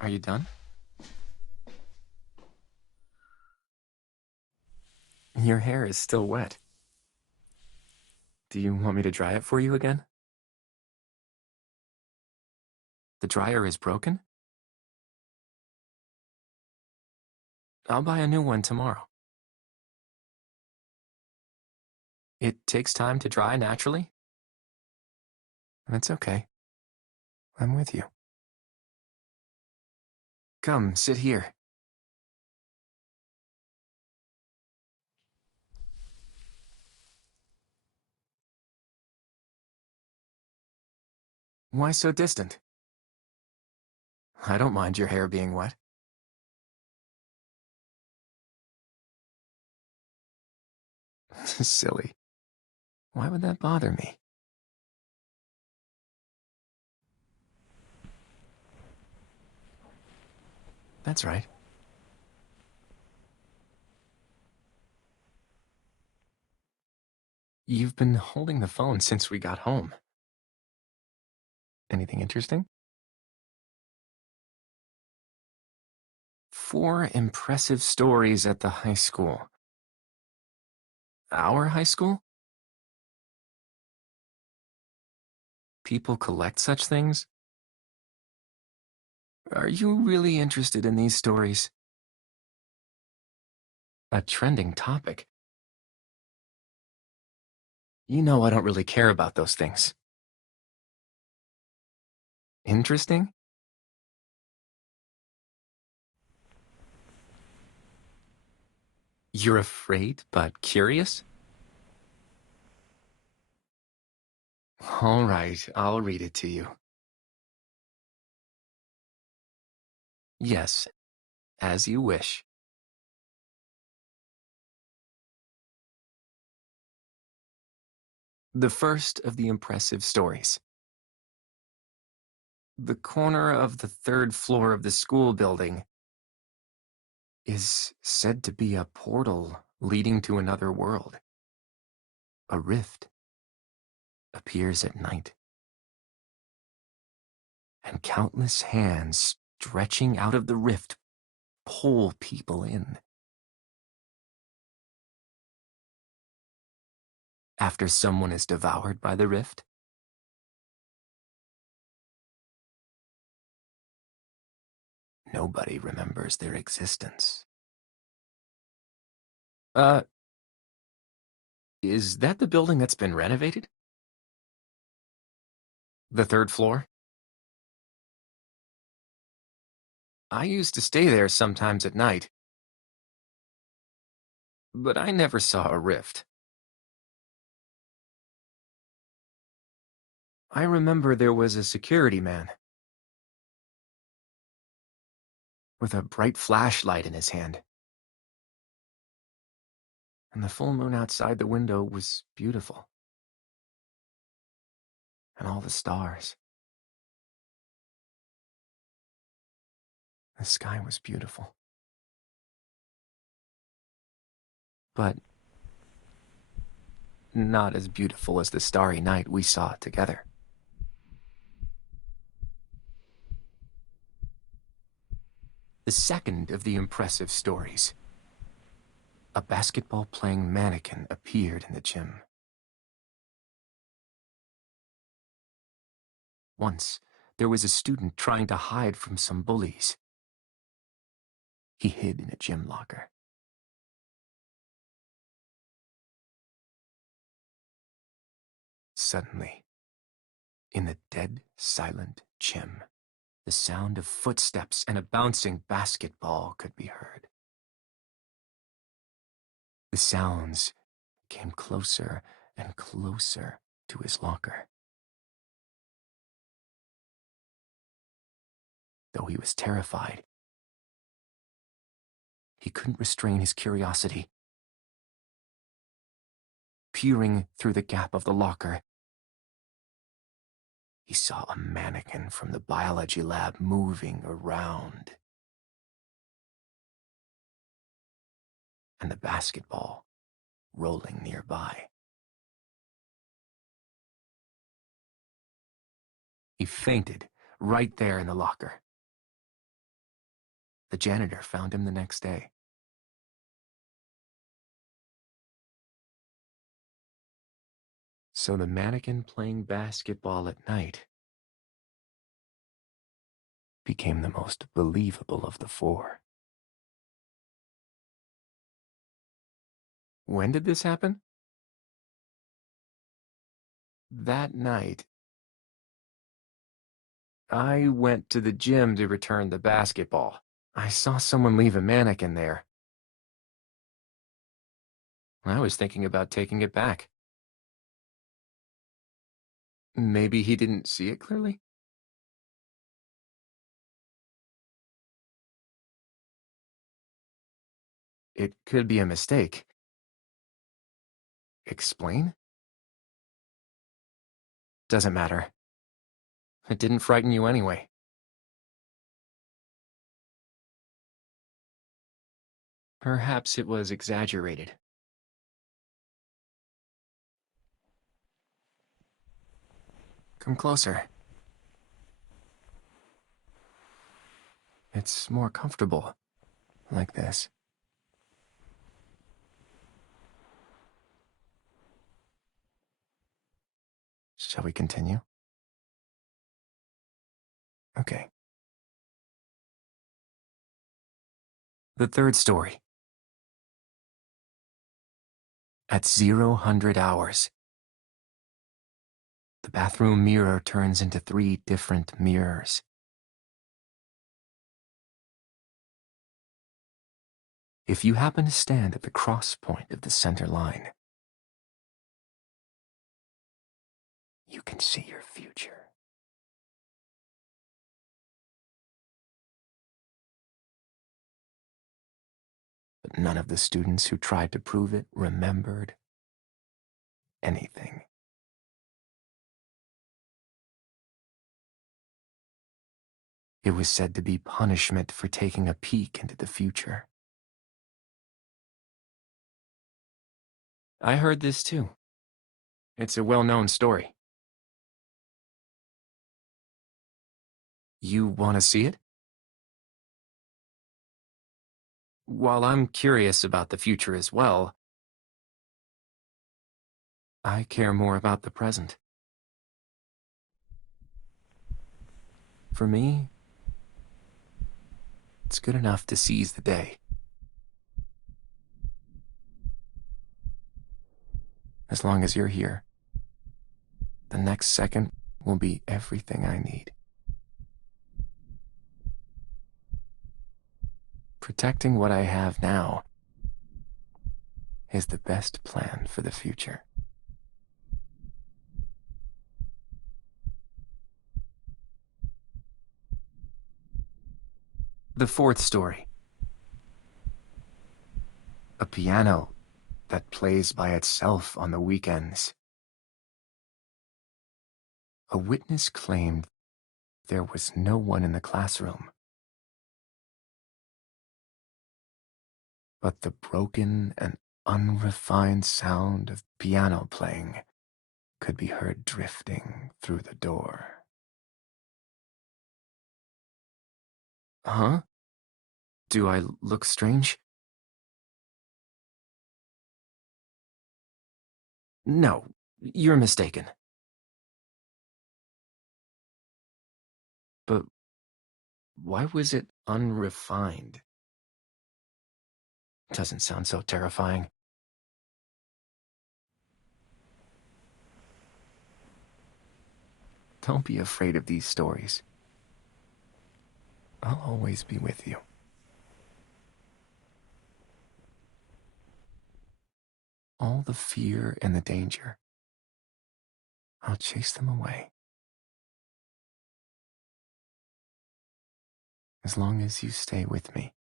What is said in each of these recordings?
Are you done? Your hair is still wet. Do you want me to dry it for you again? The dryer is broken? I'll buy a new one tomorrow. It takes time to dry naturally? That's okay. I'm with you. Come, sit here. Why so distant? I don't mind your hair being wet. Silly. Why would that bother me? That's right. You've been holding the phone since we got home. Anything interesting? 4 impressive stories at the high school. Our high school? People collect such things? Are you really interested in these stories? A trending topic. You know I don't really care about those things. Interesting? You're afraid but curious? All right, I'll read it to you. Yes, as you wish. The first of the impressive stories. The corner of the 3rd floor of the school building is said to be a portal leading to another world. A rift appears at night, and countless hands stretching out of the rift pull people in. After someone is devoured by the rift, nobody remembers their existence. Is that the building that's been renovated? The 3rd floor? I used to stay there sometimes at night, but I never saw a rift. I remember there was a security man with a bright flashlight in his hand. And the full moon outside the window was beautiful. And all the stars. The sky was beautiful. But not as beautiful as the starry night we saw together. The second of the impressive stories. A basketball-playing mannequin appeared in the gym. Once, there was a student trying to hide from some bullies. He hid in a gym locker. Suddenly, in the dead, silent gym, the sound of footsteps and a bouncing basketball could be heard. The sounds came closer and closer to his locker. Though he was terrified, he couldn't restrain his curiosity. Peering through the gap of the locker, he saw a mannequin from the biology lab moving around. And the basketball rolling nearby. He fainted right there in the locker. The janitor found him the next day. So the mannequin playing basketball at night became the most believable of the four. When did this happen? That night, I went to the gym to return the basketball. I saw someone leave a mannequin there. I was thinking about taking it back. Maybe he didn't see it clearly? It could be a mistake. Explain? Doesn't matter. It didn't frighten you anyway. Perhaps it was exaggerated. Come closer. It's more comfortable like this. Shall we continue? Okay. The third story. At 00 hours, the bathroom mirror turns into 3 different mirrors. If you happen to stand at the cross point of the center line, you can see your future. But none of the students who tried to prove it remembered anything. It was said to be punishment for taking a peek into the future. I heard this too. It's a well-known story. You want to see it? While I'm curious about the future as well, I care more about the present. For me, it's good enough to seize the day. As long as you're here, the next second will be everything I need. Protecting what I have now is the best plan for the future. The fourth story. A piano that plays by itself on the weekends. A witness claimed there was no one in the classroom, but the broken and unrefined sound of piano playing could be heard drifting through the door. Huh? Do I look strange? No, you're mistaken. But why was it unrefined? Doesn't sound so terrifying. Don't be afraid of these stories. I'll always be with you. All the fear and the danger, I'll chase them away. As long as you stay with me.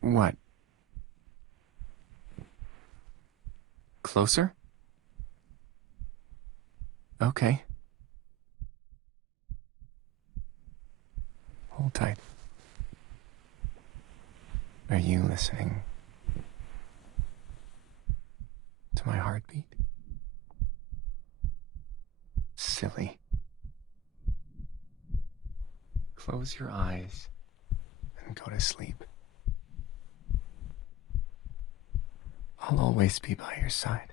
What? Closer? Okay. Hold tight. Are you listening to my heartbeat? silly. Close your eyes and go to sleep. I'll always be by your side.